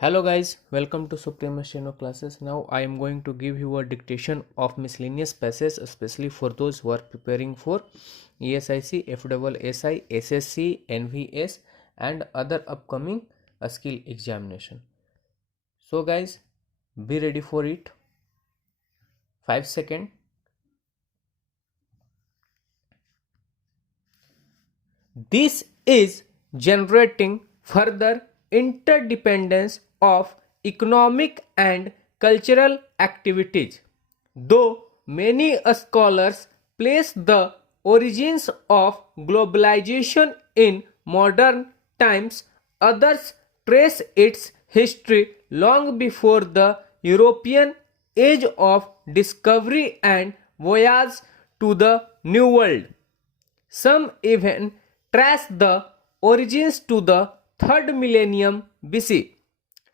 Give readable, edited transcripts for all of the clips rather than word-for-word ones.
Hello guys, welcome to Supreme Steno classes. Now I am going to give you a dictation of miscellaneous passages, especially for those who are preparing for ESIC, FSSI, SSC, NVS and other upcoming skill examination. So guys, be ready for it. 5 seconds. This is generating further interdependence of economic and cultural activities. Though many scholars place the origins of globalization in modern times, others trace its history long before the European age of discovery and voyage to the New World. Some even trace the origins to the 3rd millennium BC.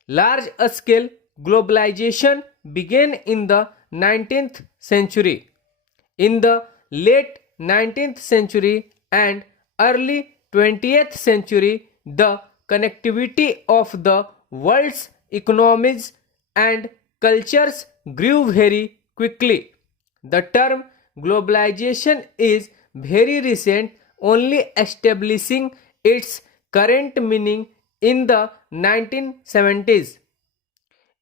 Large scale globalization began in the 19th century. In the late 19th century and early 20th century, the connectivity of the world's economies and cultures grew very quickly. The term globalization is very recent, only establishing its current meaning in the 1970s.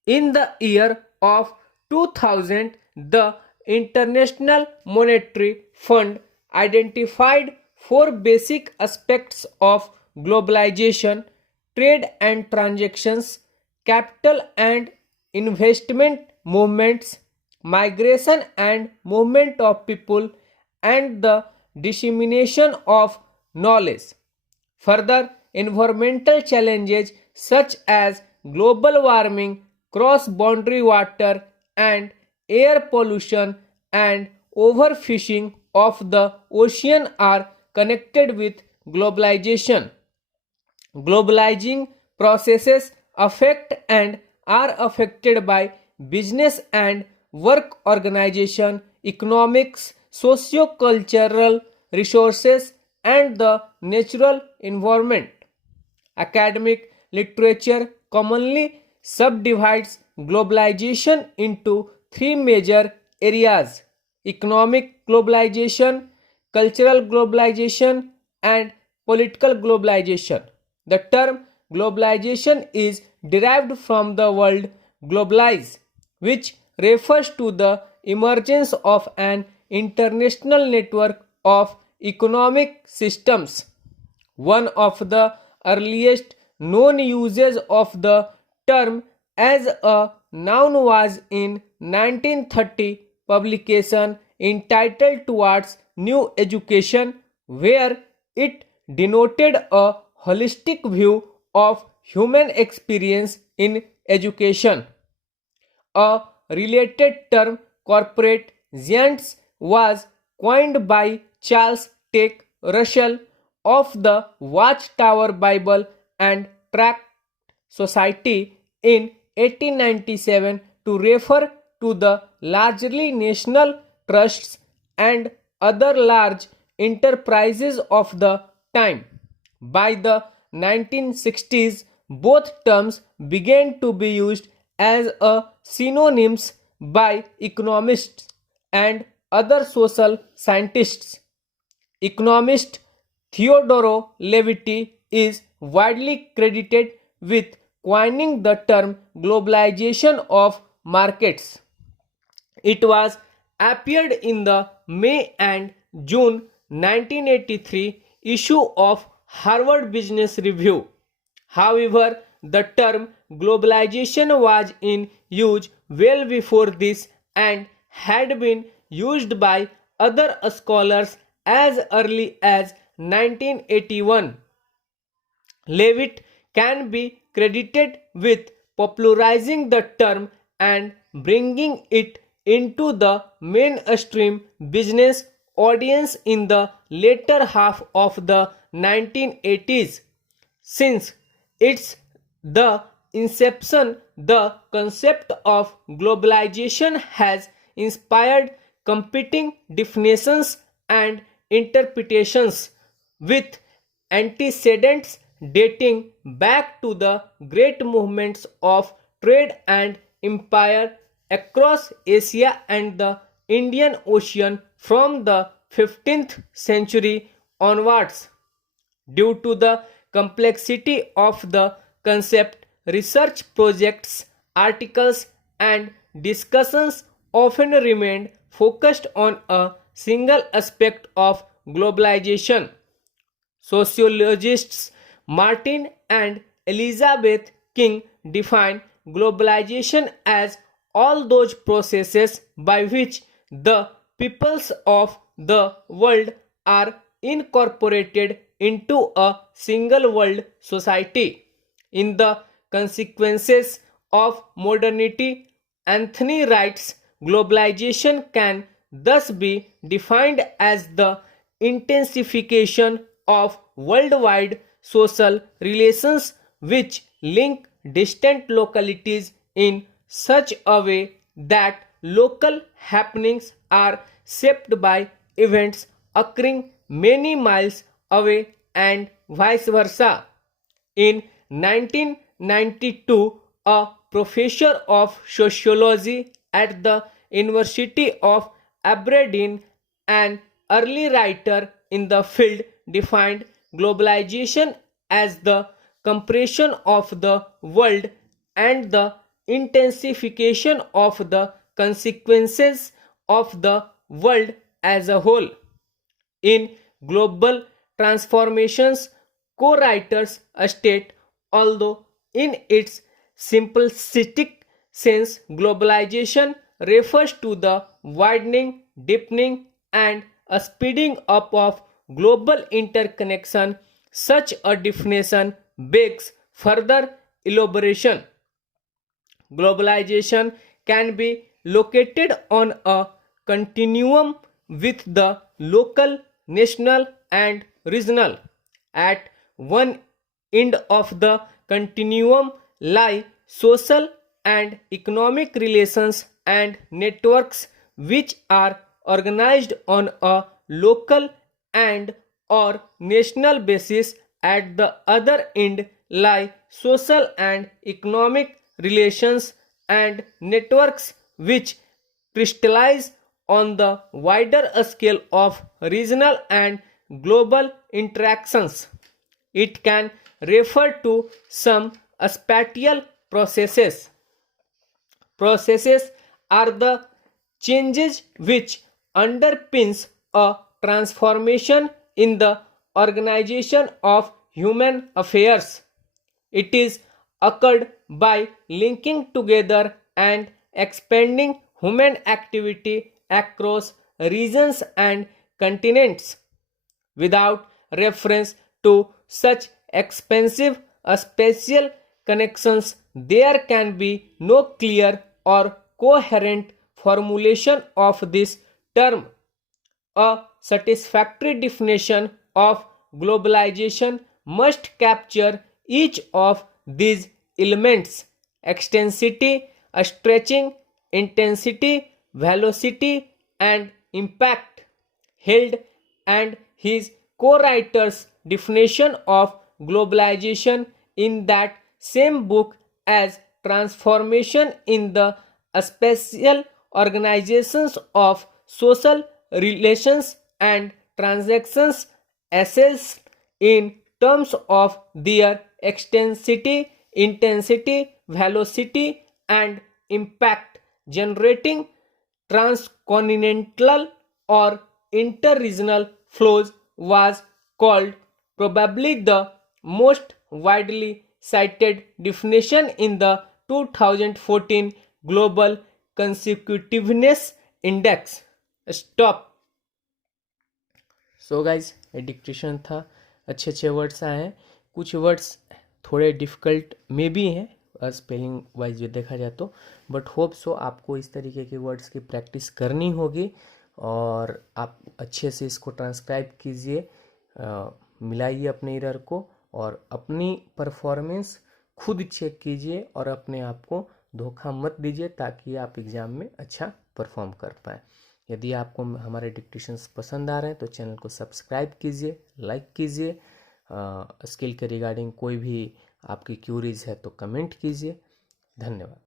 In the year of 2000, the International Monetary Fund identified four basic aspects of globalization: trade and transactions, capital and investment movements, migration and movement of people, and the dissemination of knowledge. Further, environmental challenges such as global warming, cross-boundary water and air pollution, and overfishing of the ocean are connected with globalization. Globalizing processes affect and are affected by business and work organization, economics, socio-cultural resources, and the natural environment. Academic literature commonly subdivides globalization into three major areas: economic globalization, cultural globalization, and political globalization. The term globalization is derived from the word globalize, which refers to the emergence of an international network of economic systems. One of the earliest known uses of the term as a noun was in 1930 publication entitled Towards New Education, where it denoted a holistic view of human experience in education. A related term, corporate giants, was coined by Charles Tague Russell of the Watchtower Bible and Tract Society in 1897 to refer to the largely national trusts and other large enterprises of the time. By the 1960s, both terms began to be used as a synonyms by economists and other social scientists. Economist Theodore Levity is widely credited with coining the term globalization of markets. It was appeared in the May and June 1983 issue of Harvard Business Review. However, the term globalization was in use well before this and had been used by other scholars as early as 1981. Levitt can be credited with popularizing the term and bringing it into the mainstream business audience in the later half of the 1980s. Since its the inception, the concept of globalization has inspired competing definitions and interpretations, with antecedents dating back to the great movements of trade and empire across Asia and the Indian Ocean from the 15th century onwards. Due to the complexity of the concept, research projects, articles, and discussions often remained focused on a single aspect of globalization. Sociologists Martin and Elizabeth King define globalization as all those processes by which the peoples of the world are incorporated into a single world society. In the consequences of modernity, Anthony writes, globalization can thus be defined as the intensification of worldwide social relations which link distant localities in such a way that local happenings are shaped by events occurring many miles away and vice versa. In 1992, a professor of sociology at the University of Aberdeen, an early writer in the field, defined globalization as the compression of the world and the intensification of the consequences of the world as a whole. In Global Transformations, co-writers state, although in its simplistic sense, globalization refers to the widening, deepening, and a speeding up of global interconnection, such a definition begs further elaboration. Globalization can be located on a continuum with the local, national, and regional. At one end of the continuum lie social and economic relations and networks which are organized on a local and or national basis. At the other end lie social and economic relations and networks which crystallize on the wider scale of regional and global interactions. It can refer to some spatial processes. Processes are the changes which underpins a transformation in the organization of human affairs. It is occurred by linking together and expanding human activity across regions and continents. Without reference to such expensive spatial connections, there can be no clear or coherent formulation of this term. A satisfactory definition of globalization must capture each of these elements: extensity, stretching, intensity, velocity, and impact. Held and his co-writer's definition of globalization in that same book as transformation in the spatial organizations of social relations and transactions assessed in terms of their extensity, intensity, velocity, and impact, generating transcontinental or interregional flows, was called probably the most widely cited definition in the 2014 Global Consecutiveness Index. Stop. So guys ये dictation था. अच्छे अच्छे words आए हैं. कुछ words थोड़े difficult में भी हैं स्पेलिंग वाइज देखा जाए तो, बट होप सो आपको इस तरीके के वर्ड्स की प्रैक्टिस करनी होगी और आप अच्छे से इसको ट्रांसक्राइब कीजिए, मिलाइए अपने एरर को और अपनी परफॉर्मेंस खुद चेक कीजिए और अपने आप को धोखा मत दीजिए ताकि आप एग्ज़ाम में अच्छा परफॉर्म कर पाए. यदि आपको हमारे डिक्टेशंस पसंद आ रहे हैं तो चैनल को सब्सक्राइब कीजिए, लाइक कीजिए स्किल के रिगार्डिंग कोई भी आपकी क्यूरीज है तो कमेंट कीजिए। धन्यवाद।